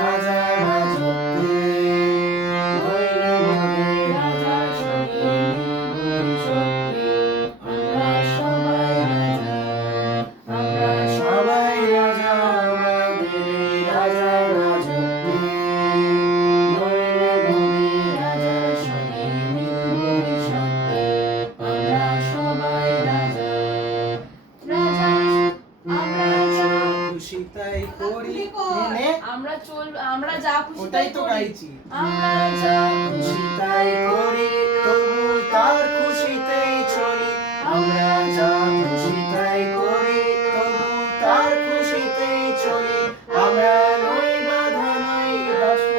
রাজা রাজত্বে নইলে মোদের রাজা সঙ্গে ভবিষ্যতে আমরা সবাই রাজা, আমরা সবাই রাজা আমাদের রাজা রাজত্বে নইলে মোদের রাজা সঙ্গে ভবিষ্যতে আমরা সবাই রাজা, রাজা আমরা খুশি তাই করি আমরা যা খুশি ওটাই তো গাইছি। আমরা যা খুশি তাই করি তবু তার খুশিতেই চলি, আমরা যা খুশি তাই করি তবু তার খুশিতেই চলি, আমরা নই বাধা নই দাসে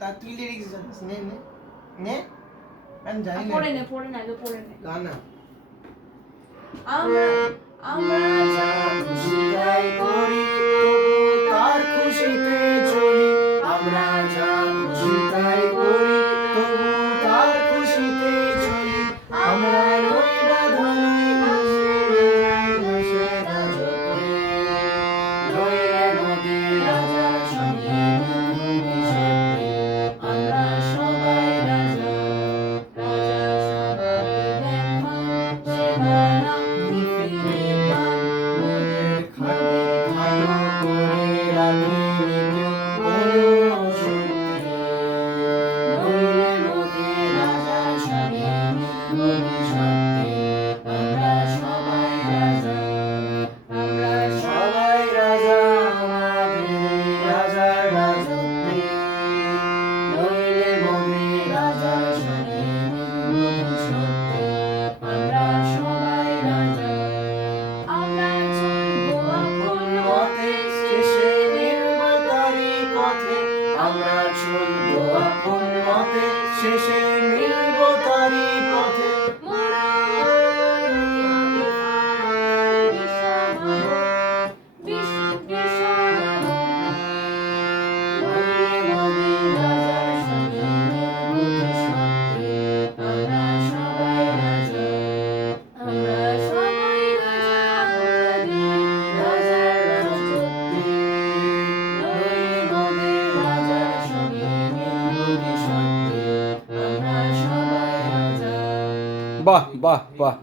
তার তুই লিরিক্স জানিস? নে নে নে আমি জানি না, পড়ে নে আগে পড়ে নে। গানা আমরা যা খুশি তাই করি তবু তার খুশিতে চলি, আমরা যা খুশি তাই করি তবু তার খুশিতে চলি, আমরা নই বাধা নই দাসে রাজত্বে নইলে মোদের রাজা সঙ্গে ভবিষ্যতে আমরা সবাই রাজা, রাজা সবাই সেবা আমরা চলবো আপন মতে শেষে মিলবো তারি পথে, বাহ বাহ বাহ।